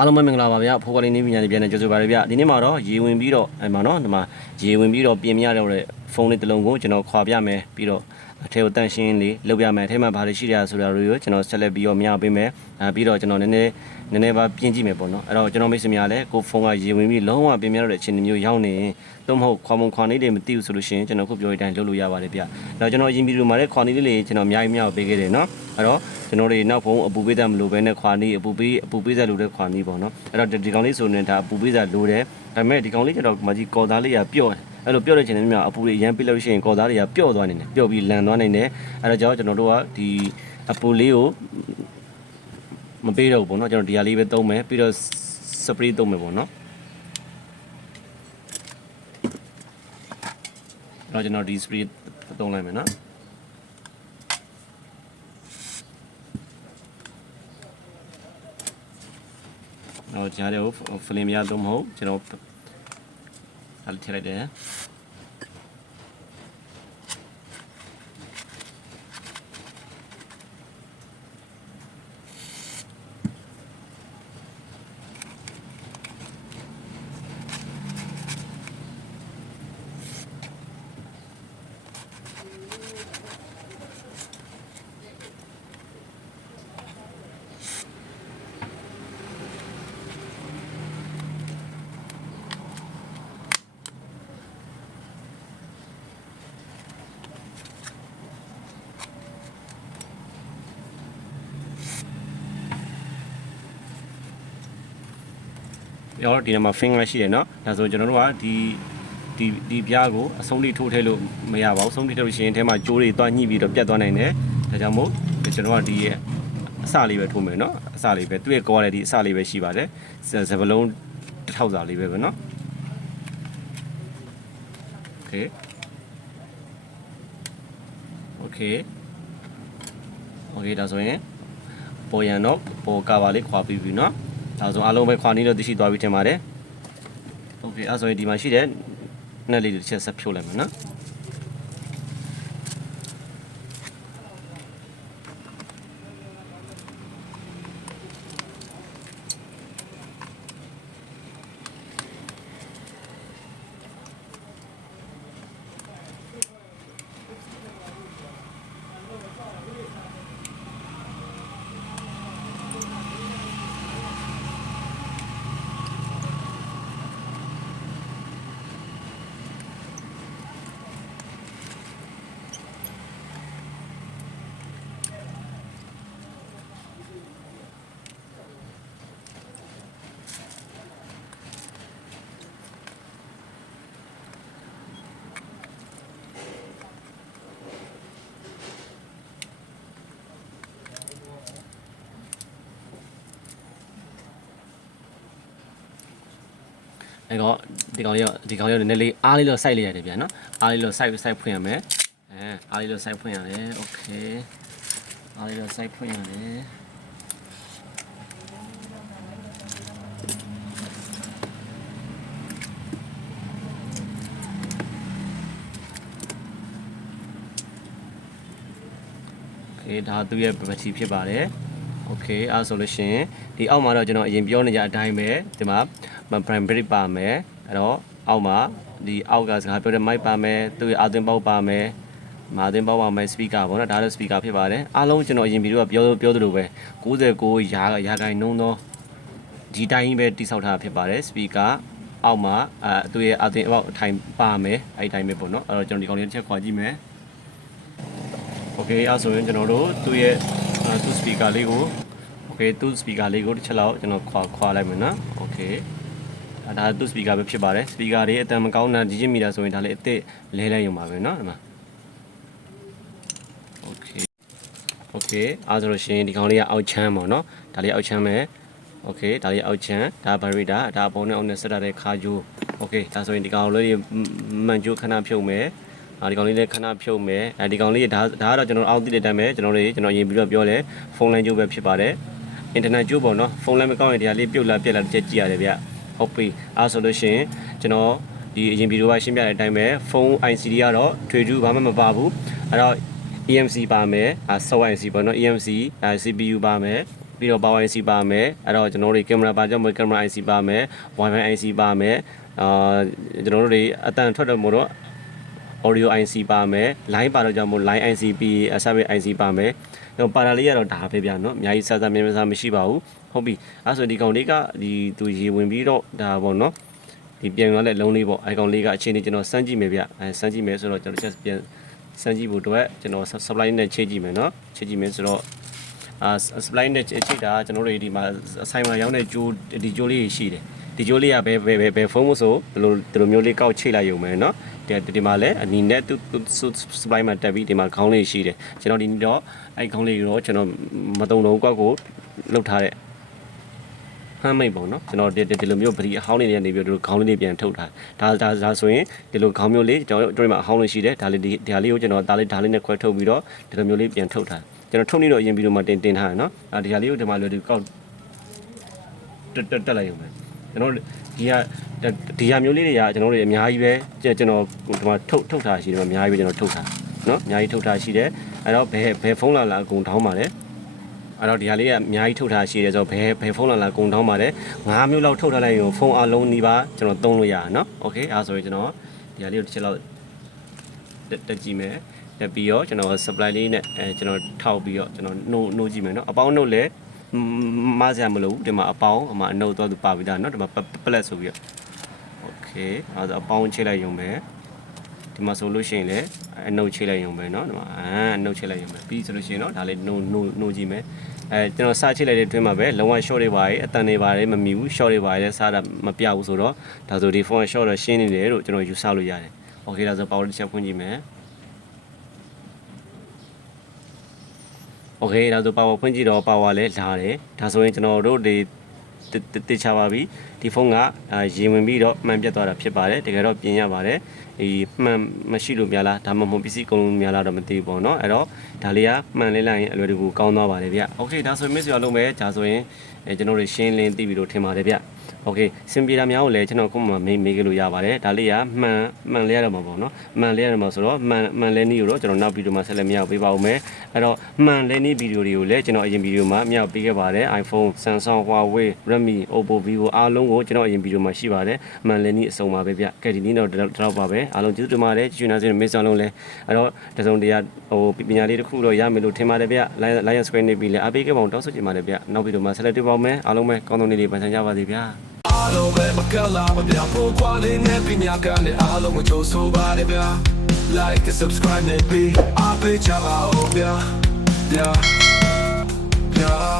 အားလုံးပဲမင်္ဂလာပါဗျာဖိုးကလေးနေပညာတွေပြန်နေကြိုဆိုပါရဗျာဒီနေ့မှာတော့ရေဝင်ပြီးတော့အဲမှာနော်ဒီမှာရေဝင်ပြီးတော့ပြင်ပြရတော့တဲ့ဖုန်းလေးတစ်လုံးကိုကျွန်တော်ခွာပြမယ်ပြီးတော့အထဲကိုတန့်ရှင်းလေးလုပ်ပြမယ်အထဲမှာဘာတွေရှိရဆိုတာတွေကိုကျွန်တော်ဆက်လက်ပြီးတော့မြင်ပေးမယ်အဲပြီးတော့ကျွန်တော်နည်းနည်း နည်းနည်းပါပြင်ကြည့်မယ်ပေါ့နော်အဲ့တော့ကျွန်တော်မိတ်ဆွေများလည်းကိုဖုန်းကရေဝင်ပြီးလုံးဝပြင်ပြရတဲ့အခြေအနေမျိုးရောက်နေရင်သို့မဟုတ်ခွာမုံခွာနေတယ်မသိဘူးဆိုလို့ရှိရင်ကျွန်တော်ခုပြောတဲ့အတိုင်းလုပ်လို့ရပါတယ်ဗျ။တော့ကျွန်တော်အရင်ဗီဒီယိုမှာလည်းခွာနေလေးလေးကျွန်တော်အများကြီးများပေးခဲ့တယ်နော်။အဲ့တော့ကျွန်တော်တွေနောက်ဖုန်းအပူပေးတတ်မလို့ပဲနဲ့ခွာနေအပူပေးအပူပေးစားလို့တဲ့ခွာနေပေါ့နော်။အဲ့တော့ဒီကောင်လေးဆိုရင်ဒါအပူပေးစားလို့တယ်။ဒါပေမဲ့ဒီကောင်လေးကျတော့မကြီးကော်သားလေးကပြော့တယ်။အဲ့လိုပြော့တဲ့ချိန်တွေမှာအပူတွေရမ်းပြလို့ရှိရင်ကော်သားတွေကပြော့သွားနေတယ်။ပြော့ပြီးလန်သွားနိုင်တယ်။အဲ့တော့ကြောင့်ကျွန်တော်တို့ကဒီအပူလေးကို မပေးတော့ဘူးပေါ့နော်ကျွန်တော်ဒီဟာလေးပဲသုံးမယ်ပြီးတော့စပရေးသုံးမယ်ပေါ့နော်အဲ့တော့ကျွန်တော်ဒီစပရေးသုံးလိုက်မယ်နော်တော့ကြားတယ်ဖလင်မရတော့မဟုတ်ကျွန်တော်အဲ့ထည့်လိုက်တယ် ရောဒီထဲမှာ finger ရှိတယ်เนาะဒါဆိုကျွန်တော်တို့ကဒီဒီဒီပြားကိုအဆုံးထိထိုးထည့်လို့မရပါဘူးအဆုံးထိထိုးလို့ရှိရင်အဲမှာကြိုးတွေတွားညှိပြီးတော့ပြတ်သွားနိုင်တယ်ဒါကြောင့်မို့ကျွန်တော်ကဒီရဲ့အစလေးပဲထိုးမယ်เนาะအစလေးပဲသူ့ရဲ့ quality အစလေးပဲရှိပါတယ်စပလုံးတစ်ထောက်စာလေးပဲပဲเนาะ okay okay okay ဒါဆိုရင်ပေါ်ရန်တော့ပေါ်ကာပါလေးခွာပြီးပြီเนาะ နောက်ဆုံးအားလုံးပဲခွာနီးတော့သိရှိသွားပြီထင်ပါတယ်။ Okay အဲ့ဆိုရင်ဒီမှာရှိတဲ့နှက်လေးတွေတစ်ချက်ဆက်ဖြိုးလိုက်မယ်နော်။ အဲကောင်ဒီကောင်လေးတော့ဒီကောင်လေးတော့နည်းနည်းလေးအားလေးတော့ site လေးရတယ်ဗျာနော်အားလေးတော့ site site ဖွင့်ရမယ်အဲအားလေးတော့ site ဖွင့်ရတယ် okay အားလေးတော့ site ဖွင့်ရတယ်ေဒါသူ့ရဲ့ property ဖြစ်ပါတယ် โอเคအဲ့ဆိုလို့ရှိရင်ဒီအောက်မှာတော့ကျွန်တော်အရင်ပြောနေကြအတိုင်းပဲဒီမှာ prime break ပါမယ်အဲ့တော့အောက်မှာဒီအောက်ကစကားပြောတဲ့ mic ပါမယ်သူ့ရဲ့အာသွင်းပေါက်ပါမယ်မာသွင်းပေါက်ပါမယ် speaker ပေါ့နော်ဒါလည်း speaker ဖြစ်ပါတယ်အားလုံးကျွန်တော်အရင်ဗီဒီယိုကပြောပြောသလိုပဲ69ရာရာခိုင်နှုန်းသောဒီတိုင်းပဲတိစောက်ထားဖြစ်ပါတယ် speaker အောက်မှာအဲသူ့ရဲ့အာသွင်းပေါက်အထိုင်ပါမယ်အဲ့ဒီတိုင်းပဲပေါ့နော်အဲ့တော့ကျွန်တော်ဒီကောင်လေးတစ်ချက်ခွာကြည့်မယ်โอเคအဲ့ဆိုရင်ကျွန်တော်တို့သူ့ရဲ့ ကျွန်တော်သူ့ speaker လေးကို okay သူ့ speaker လေးကိုတစ်ချက်လောက်ကျွန်တော်ခွာခွာလိုက်မယ်နော် okay အဲဒါသူ့ speaker ပဲဖြစ်ပါတယ် speaker တွေအတန်မကောင်းတာကြီးကြီးမိတာဆိုရင်ဒါလည်းအစ်စ်လဲလဲရုံပါပဲနော်ဒီမှာ okay okay အဲဆိုလို့ရှိရင်ဒီကောင်လေးကအောက်ချမ်းပေါ့နော်ဒါလေးအောက်ချမ်းပဲ okay ဒါလေးအောက်ချမ်းဒါဘာရီတာဒါအပေါ်နဲ့အောက်နဲ့ဆက်ထားတဲ့ခါကျိုး okay ဒါဆိုရင်ဒီကောင်လေးတွေမှန်ကျိုးခဏဖြုတ်မယ် ဒီကောင်လေးလည်းခဏဖြုတ်မယ်အဲဒီကောင်လေးဒါဒါကတော့ကျွန်တော်အောက်သိတဲ့အတိုင်းပဲကျွန်တော်တို့ကျွန်တော်ရင်ပြီးတော့ပြောလဲဖုန်းလိုင်းကျိုးပဲဖြစ်ပါတယ်အင်တာနက်ကျိုးပေါ့နော်ဖုန်းလိုင်းမကောင်းရင်ဒီဟာလေးပြုတ်လာပြက်လာတစ်ချက်ကြည့်ရတယ်ဗျဟုတ်ပြီအားဆိုလို့ရှိရင်ကျွန်တော်ဒီအရင်ဗီဒီယိုကရှင်းပြတဲ့အတိုင်းပဲဖုန်း ICD ကတော့ထွေထူးဘာမှမပါဘူးအဲ့တော့ EMC ပါမယ်အဲ SOIC ပေါ့နော် EMC အဲ CPU ပါမယ်ပြီးတော့ power IC ပါမယ်အဲ့တော့ကျွန်တော်တို့ကင်မရာပါကြောင့်ကင်မရာ IC ပါမယ် wifi IC ပါမယ်အာကျွန်တော်တို့တွေအတန်ထွက်တော့မို့တော့ audio IC ပါမယ် line ပါတော့ကြောင့်မို့ line IC ပြီး service IC ပါမယ်တော့ပါတာလေးကတော့ဒါပဲဗျာနော်အများကြီးစားစားမြဲမြဲစားမရှိပါဘူးဟုတ်ပြီအဲ့ဆိုဒီကောင်လေးကဒီသူရေဝင်ပြီးတော့ဒါပေါ့နော်ဒီပြန်ရတဲ့လုံးလေးပေါ့အဲကောင်လေးကအခြေအနေကျွန်တော်စမ်းကြည့်မယ်ဗျအဲစမ်းကြည့်မယ်ဆိုတော့ကျွန်တော်ချက်ပြန်စမ်းကြည့်ဖို့အတွက်ကျွန်တော် supply နဲ့ချိန်ကြည့်မယ်နော်ချိန်ကြည့်မယ်ဆိုတော့ အာ supply နဲ့ချိန်တာကျွန်တော်တို့ဒီမှာအဆိုင်မှာရောင်းတဲ့ကြိုးဒီကြိုးလေးရှိတယ်ဒီကြိုးလေးကဘယ်ဘယ်ဘယ်ဘယ်ဖုန်းမဆိုဒီလိုဒီလိုမျိုးလေးကောက်ချိတ်လိုက်ရုံပဲเนาะဒီဒီမှာလည်းအနီနဲ့သူ supply မှာတက်ပြီးဒီမှာခေါင်းလေးရှိတယ်ကျွန်တော်ဒီနေ့တော့အဲ့ခေါင်းလေးကိုတော့ကျွန်တော်မတုံတော့ကောက်ကိုလုတ်ထားတဲ့ဟမ်းမိတ်ပေါ့နော်ကျွန်တော်ဒီဒီလိုမျိုးပရိအဟောင်းလေးတွေနေပြီးဒီလိုခေါင်းလေးတွေပြန်ထုတ်ထားဒါဒါဒါဆိုရင်ဒီလိုခေါင်းမျိုးလေးကျွန်တော်တို့ဒီမှာအဟောင်းလေးရှိတယ်ဒါလေးဒီဒါလေးကိုကျွန်တော်ဒါလေးဒါလေးနဲ့ခွဲထုတ်ပြီးတော့ဒီလိုမျိုးလေးပြန်ထုတ်ထား ကျွန်တော်ထုတ်နေတော့အရင်ပြီးတော့မှတင်တင်ထားတယ်နော်အဲဒီဟာလေးကိုဒီမှာလွယ်ဒီကောက်တက်တက်တက်လိုက်ရုံပဲကျွန်တော်ဒီကဒီဟာမျိုးလေးတွေကကျွန်တော်တို့အများကြီးပဲကျွန်တော်ဒီမှာထုတ်ထုတ်ထားရှိတယ်အများကြီးပဲကျွန်တော်ထုတ်ထားနော်အများကြီးထုတ်ထားရှိတယ်အဲ့တော့ဘယ်ဘယ်ဖုန်းလာလာအကုန်တောင်းပါတယ်အဲ့တော့ဒီဟာလေးကအများကြီးထုတ်ထားရှိတယ်ဆိုတော့ဘယ်ဘယ်ဖုန်းလာလာအကုန်တောင်းပါတယ်၅မျိုးလောက်ထုတ်ထားလိုက်ရင်ဖုန်းအလုံးနီးပါကျွန်တော်သုံးလို့ရတာနော်โอเคအဲ့ဆိုရင်ကျွန်တော်ဒီဟာလေးကိုတစ်ချက်လောက်တက်တက်ကြည့်မယ်တက် ပြီးတော့ကျွန်တော် supply လေးနဲ့အဲကျွန်တော်ထောက်ပြီးတော့ကျွန်တော်နှိုးနှိုးကြည့်မယ်နော်အပေါင်းနှုတ်လည်းမဆရာမလို့ဒီမှာအပေါင်းအမအနှုတ်တော့သူပါပြီးသားနော်ဒီမှာ plus ဆိုပြီးတော့ okay အဲဒါအပေါင်းချိန်လိုက်ရုံပဲဒီမှာဆိုလို့ရှိရင်လည်းအနှုတ်ချိန်လိုက်ရုံပဲနော်ဒီမှာအအနှုတ်ချိန်လိုက်ရုံပဲပြီးဆိုလို့ရှိရင်တော့ဒါလေးနှိုးနှိုးနှိုးကြည့်မယ်အဲကျွန်တော်စချိန်လိုက်တဲ့အတွင်းမှာပဲလုံးဝ short တွေပါတယ်အတန်တွေပါတယ်မမီဘူး short တွေပါတယ်စားတာမပြဘူးဆိုတော့ဒါဆိုဒီ phone short တော့ရှင်းနေတယ်လို့ကျွန်တော်ယူဆလို့ရတယ် okay ဒါဆို power တစ်ချက်ဖွင့်ကြည့်မယ် โอเคဒါဆို power ဖွင့်ကြည့်တော့ power လည်းလာတယ်ဒါဆိုရင်ကျွန်တော်တို့ဒီတေချာပါပြီဒီဖုန်းကရေဝင်ပြီးတော့မှန်ပြတ်သွားတာဖြစ်ပါတယ်တကယ်တော့ပြင်ရပါတယ်ဒီမှန်မရှိလို့များလားဒါမှမဟုတ်ပစ္စည်းကုန်လို့များလားတော့မသိဘူးပေါ့နော်အဲ့တော့ဒါလေးကမှန်လေးလိုက်ရင်အလွယ်တကူကောင်းသွားပါတယ်ဗျโอเคဒါဆိုရင် miss ရလုံးပဲဒါဆိုရင်အဲကျွန်တော်တို့ရှင်းလင်းသိပြီလို့ထင်ပါတယ်ဗျ โอเคစင်ပြေတာများကိုလည်းကျွန်တော်ခုမှမေးမေးကြလို့ရပါတယ်ဒါလေးကမှန်မှန်လဲရတော့မှာပေါ့နော်မှန်လဲရတော့မှာဆိုတော့မှန်မှန်လဲနည်းကိုတော့ကျွန်တော်နောက်ဗီဒီယိုမှာဆက်လက်မြောက်ပေးပါဦးမယ်အဲ့တော့မှန်လဲနည်းဗီဒီယိုတွေကိုလည်းကျွန်တော်အရင်ဗီဒီယိုမှာမြောက်ပေးခဲ့ပါတယ် iPhone Samsung Huawei Redmi Oppo Vivo အားလုံးကိုကျွန်တော်အရင်ဗီဒီယိုမှာရှိပါတယ်မှန်လဲနည်းအစုံပါပဲဗျကဲဒီနေ့တော့တော့ပါပဲအားလုံးကျေးဇူးတင်ပါတယ်ကျွေးနာစင်းမေးဆောင်လုံးလဲအဲ့တော့တစုံတရာဟိုပညာလေးတစ်ခုတော့ရမယ်လို့ထင်ပါတယ်ဗျ Lion Square နေပြီလေအားပေးခဲ့ပါအောင်တောင်းဆိုချင်ပါတယ်ဗျနောက်ဗီဒီယိုမှာဆက်လက်တွေ့ပါမယ်အားလုံးပဲကောင်းသောနေ့လေးပန်ဆန်ကြပါစေဗျာ အား လုံးပဲမကလာမပြောင်းဖို့ကွာလေးနဲ့ပညာကလည်းအားလုံးကိုကြိုးဆိုပါရဗျာ like and subscribe နဲ့ပြီးအားပေးကြပါဦးဗျာ yeah yeah